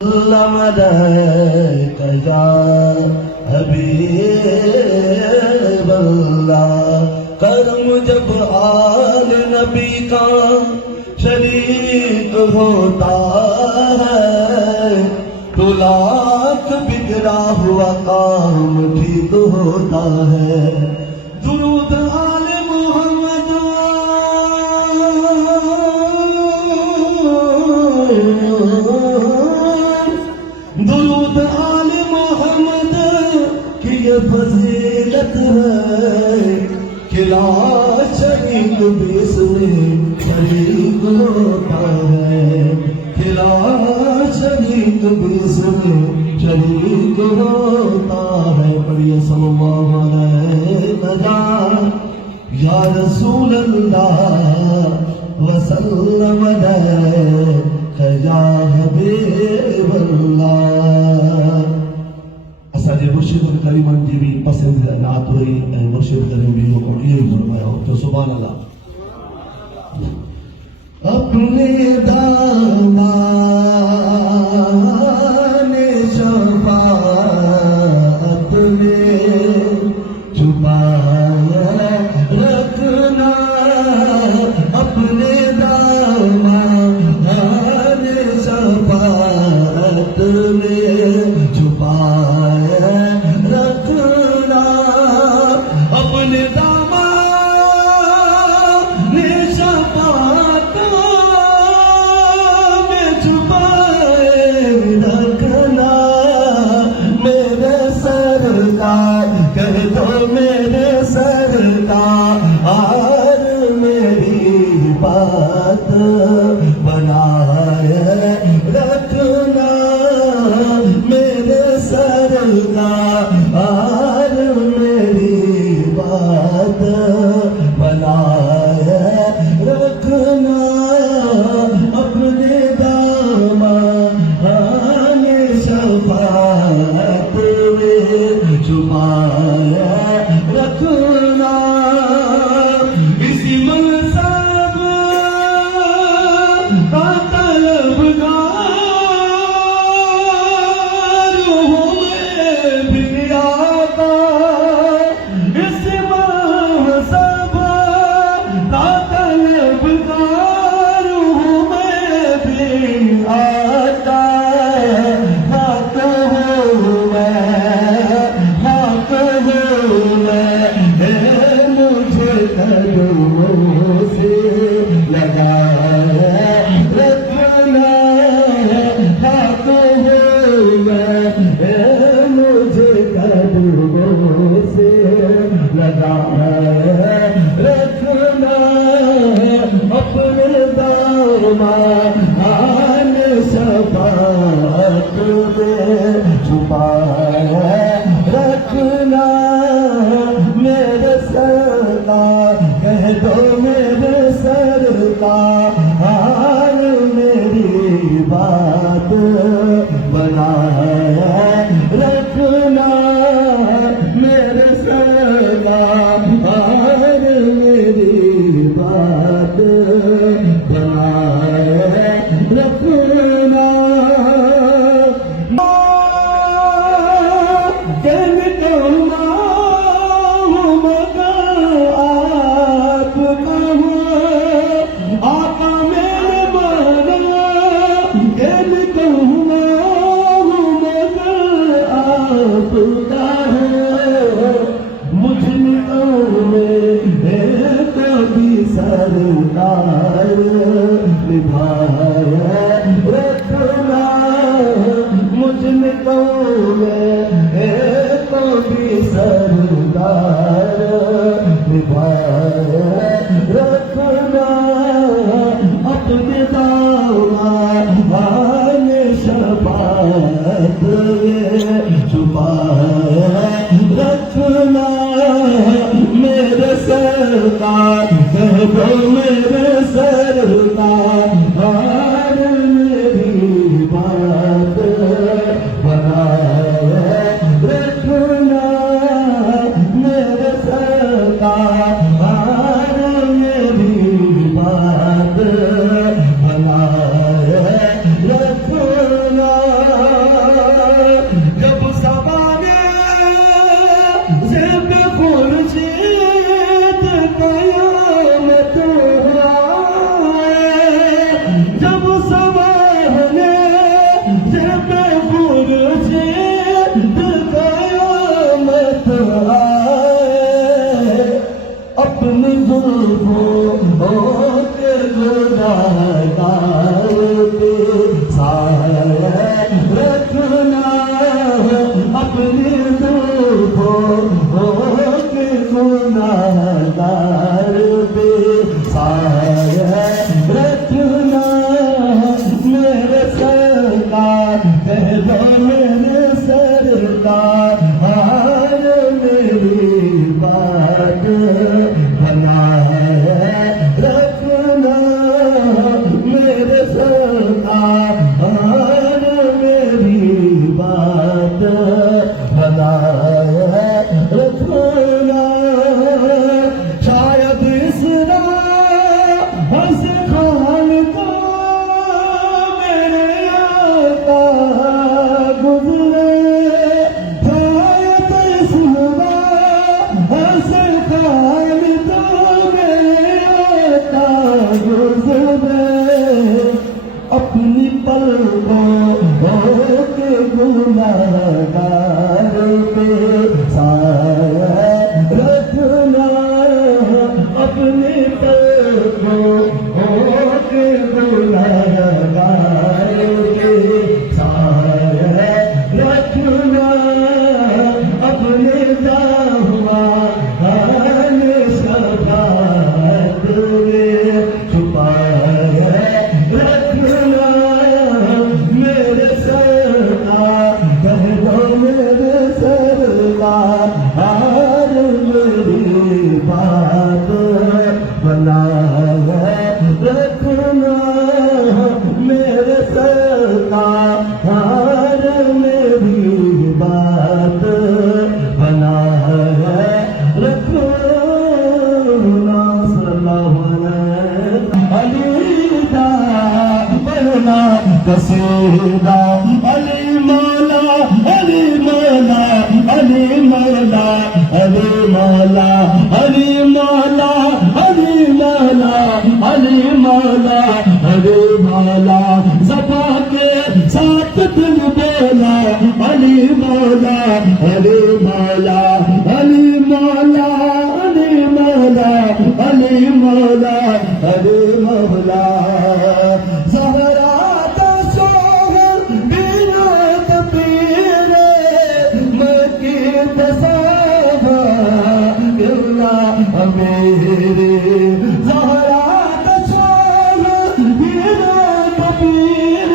عليك يا حبیب اللہ کرم جب آل نبی کا شریک ہوتا ہے تو لاکھ بگڑا ہوا کام ٹھیک ہوتا ہے درود آل محمد درود آل محمد کی یہ فضیلت ہے کہ لا شریک بھی اس میں شریک ہوتا ہے کہ لا شریک بھی اس میں شریک ہوتا ہے پڑھیے صلی اللہ علیہ وسلم یا رسول اللہ وسلم علیک یا حبیب اللہ اساں جے مرشد کریمن جی بھی پسندیدہ نعت ہوئی مرشد کریم بھی کو یہ فرمایا تو سبحان اللہ اپنے دامان شفاعت میں چھپایا رکھنا اپنے دامان شفاعت میں چھپایا رکھنا اپنے دامان شفاعت میں چھپائے رکھنا میرے سرکار کہہ دو میرے سرکار اور میری بات بنائے رکھنا میرے سرکار اور میری بات بنائے رکھنا اپنے دامان شفاعت میں چھپائے رکھنا اسی منصب کا طلبگار ہوں میں بھی آقا اس منصب کا طلبگار ہوں میں بھی آقا حق ہوں میں مجھے قدموں سے لگائے رکھنا حق ہوں میں مجھے قدموں سے لگائے رکھنا اپنے دامان شفاعت میں چھپائے رکھنا میرے سرکار کہہ دو میرے سرکار اور میری بات بنائے رکھنا میرے سرکار اور میری بات بنائے رکھنا سرکار نبھائے رکھنا مجھ میں کون ہے تو بھی سرکار نبھائے رکھنا اپنے دامان شفاعت میں چھپائے رکھنا میرے سرکار کہہ دو میرے سرکار اور میری بات بنائے رکھنا میرے سرکار اور میری بات بنائے جب سوارے زب خورشید قیامت آئے، جب سوارے زب خورشید قیامت آئے، اپنی زلفوں کے گناہگار پہ سایہ رکھنا، اپنی زلفوں کے گناہگار پہ سایہ رکھنا، میرے سرکار کہہ دو میرے سرکار، ہار میری بات بنائے رکھنا، میرے سرکار ہار میری بات بنائے رکھنا، شاید اس راہ سے خان کو میرے آقا گزرے، شاید اس راہ سے خان کو میرے آقا گزرے، اپنی پلکوں کے گناہگار پہ سایہ رکھنا، اپنی پلکوں کے گناہگار پہ سایہ رکھنا، اپنے دامن شفاعت میں چھپائے رکھنا، میرے سرکار کہہ دو میرے سرکار، ہار میری بات بنائے رکھنا، میرے سرکار ہار میری بات بنائے رکھنا، صلی اللہ علیہ علی دا بننا قصیدہ، علی مولا علی مولا علی مولا علی مولا علی مولا علی مولا علی مولا علی مولا، زبا کے ساتھ دل بولا، علی مولا علی مولا علی مولا علی مولا علی مولا علی مولا، زہرا کا شوہر بنا تپیر مکی تصابہ اللہ میرے، زہرا کا شوہر بنا تپیر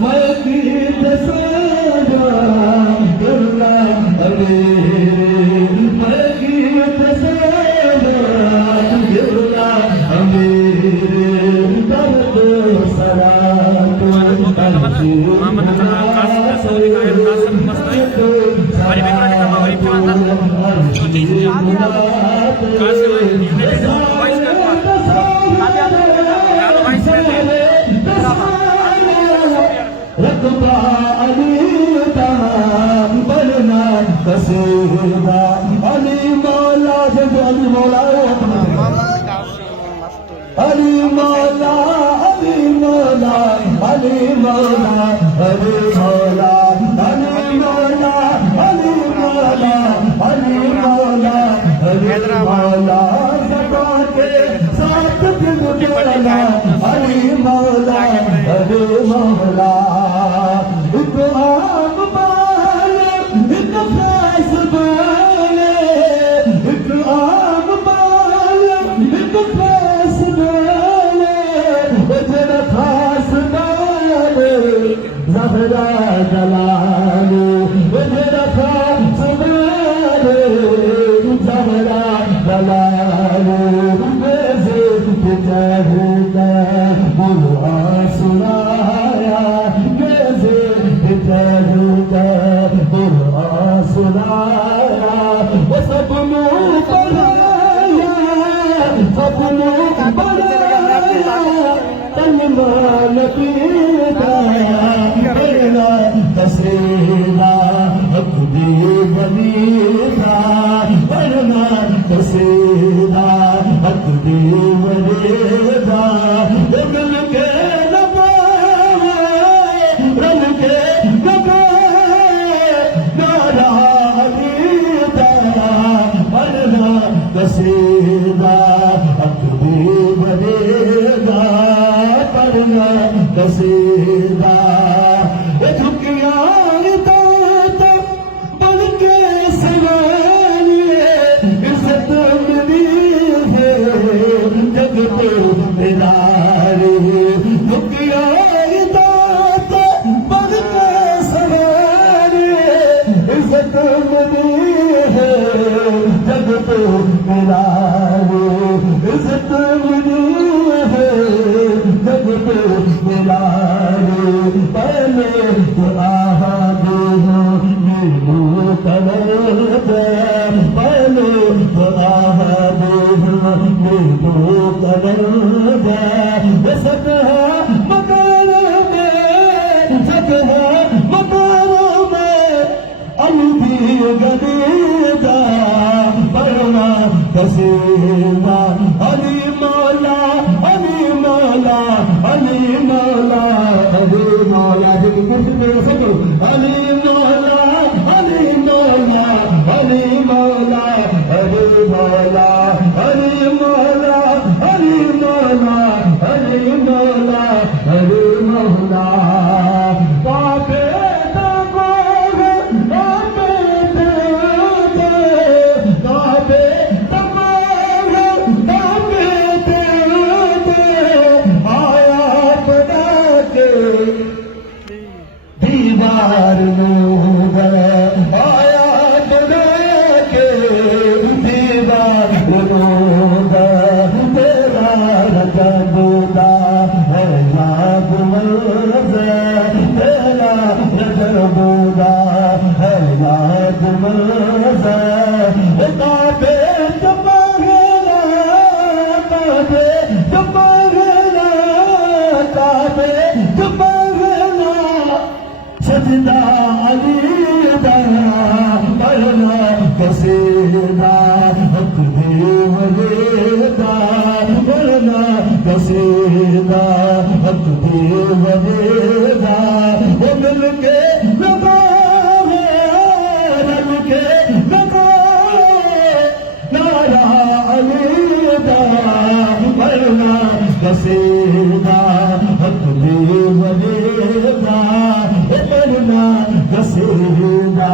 مکی تصابہ اللہ میرے، مکی تصابہ اللہ میرے، درد سرات محمد قاسم صدری قائد قاسم مصطفی غریب اکرانی کا غریب خاندان جو چیز قاسم یونیورسٹی وائس کا وائس رتبہ علی تمام بننا قصیدہ، علی مولا جب علی مولا علی مولا علی مولا علی مولا علی مولا علی مولا علی مولا علی مولا علی مولا، زبا کے ساتھ دل بولا، علی مولا علی مولا، ایک عام بال ایک خاص بال، ایک عام بال ایک خاص بال، وجہ خاص بال زہرا جلال، وجہ خاص بال زہرا جلال، ویسے چاہتا برا سنایا، ویسے چاہتا برا سنایا، وہ سب منہ بنایا، سب منہ بنایا، تن مان پیتا میرا کسی قصیدہ حق بھی بنے گا پڑھنا قصیدہ جھکیاں تو بن کے سوالیے عزت ملی ہے جگ پہ بیداری جھکیاں تو بن کے سوالیے عزت ملی ہے جگ پہ بیداری عزت ملی ہے جگ پہ بیداری پہلے تو آہادی میرے قدر دے پہلے تو آہادی میرے قدر دے سب ہے مکان میں سب ہے مکان میں علی گلی دا پڑھنا قصیدہ علی مولا علی مولا علی مولا علی مولا علی مولا علی مولا علی مولا علی مولا علی مولا علی مولا علی مولا علی مولا بابے دیوار نور آیا بنا کے دیوار نور تیرا رجا بودا ہے یاد منظر تیرا رجا بودا ہے یاد منظر کعبے جماغنا کعبے جماغنا کعبے جماغنا سجدہ علی دا پڑھنا قصیدہ حق بھی ولی دا پڑھنا قصیدہ حق بھی ولی دا وہ مل کے لگا رل کے لگا نعرہ علی دا پڑھنا قصیدہ حق بھی ولی دا پڑھنا قصیدہ